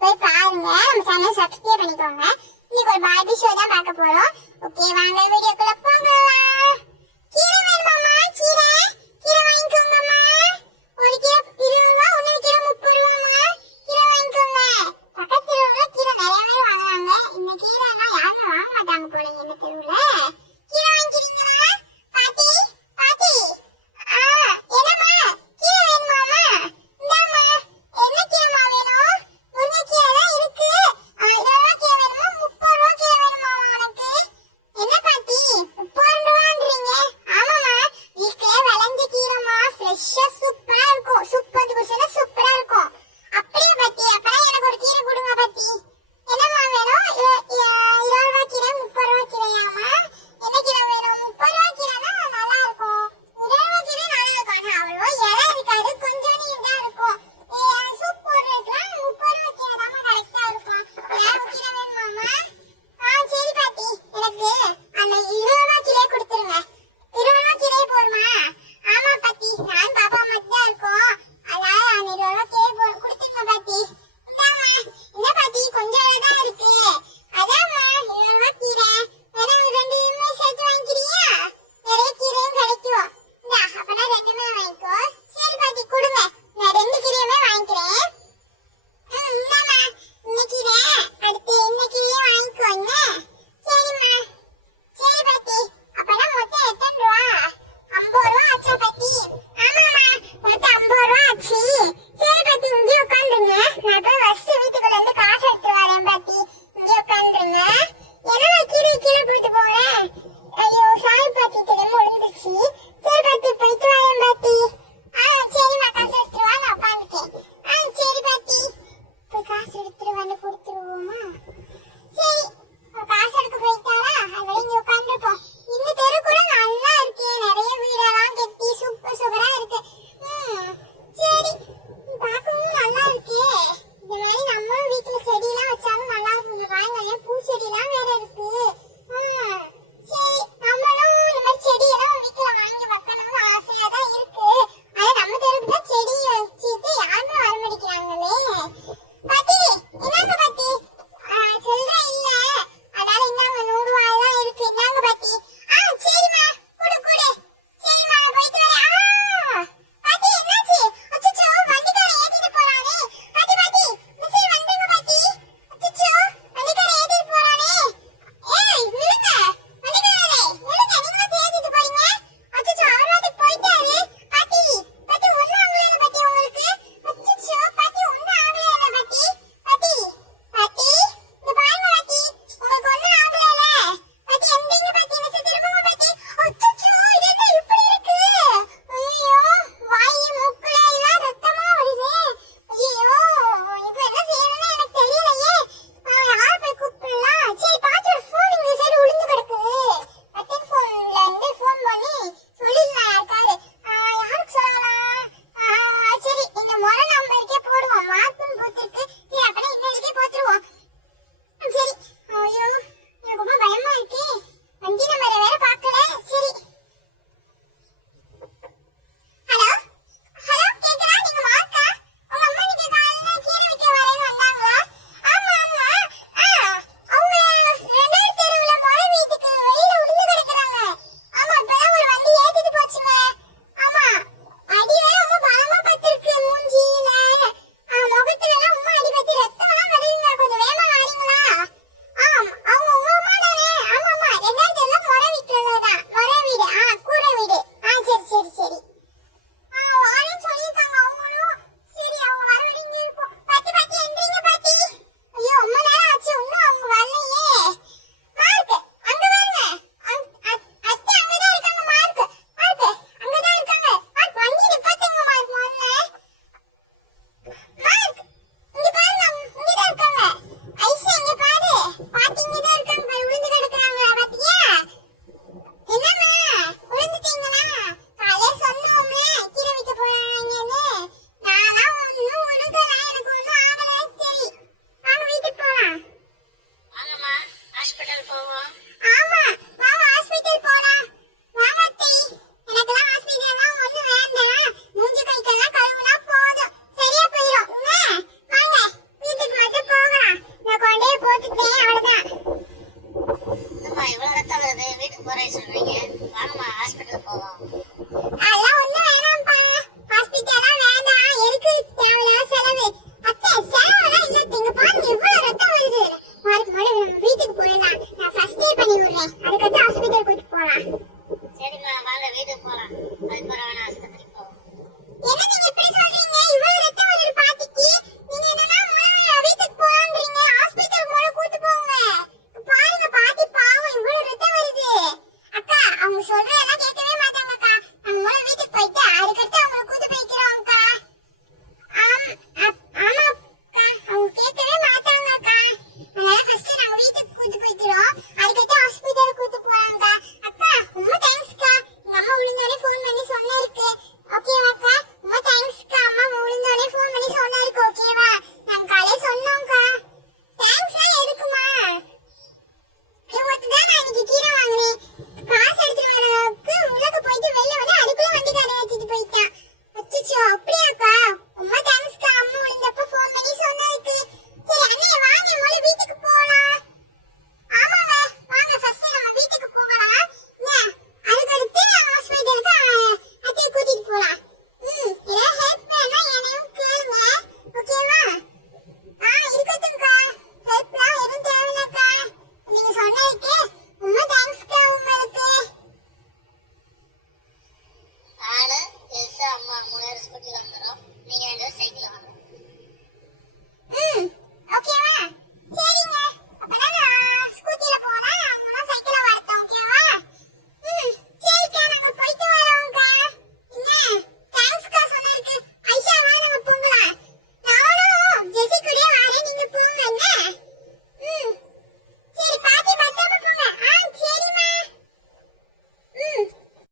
போய் பாருங்க. நம்ம சேனலை சப்ஸ்கிரைப் பண்ணிக்கோங்க. இன்னைக்கு ஒரு பார்பி ஷோ தான் பார்க்க போறோம். ஓகே வாங்க வீடியோக்குள்ள போகலாம் கீரை வேணுமாமா கீரை? கீரை வாங்கிக்கோங்கம்மா. ஒரு கீரை என்னம்மா இவ்வளவு ரத்தம் வருது வீட்டுக்கு போறேன்னு சொல்றீங்க? வாங்கம்மா ஹாஸ்பிட்டல் போவோம்.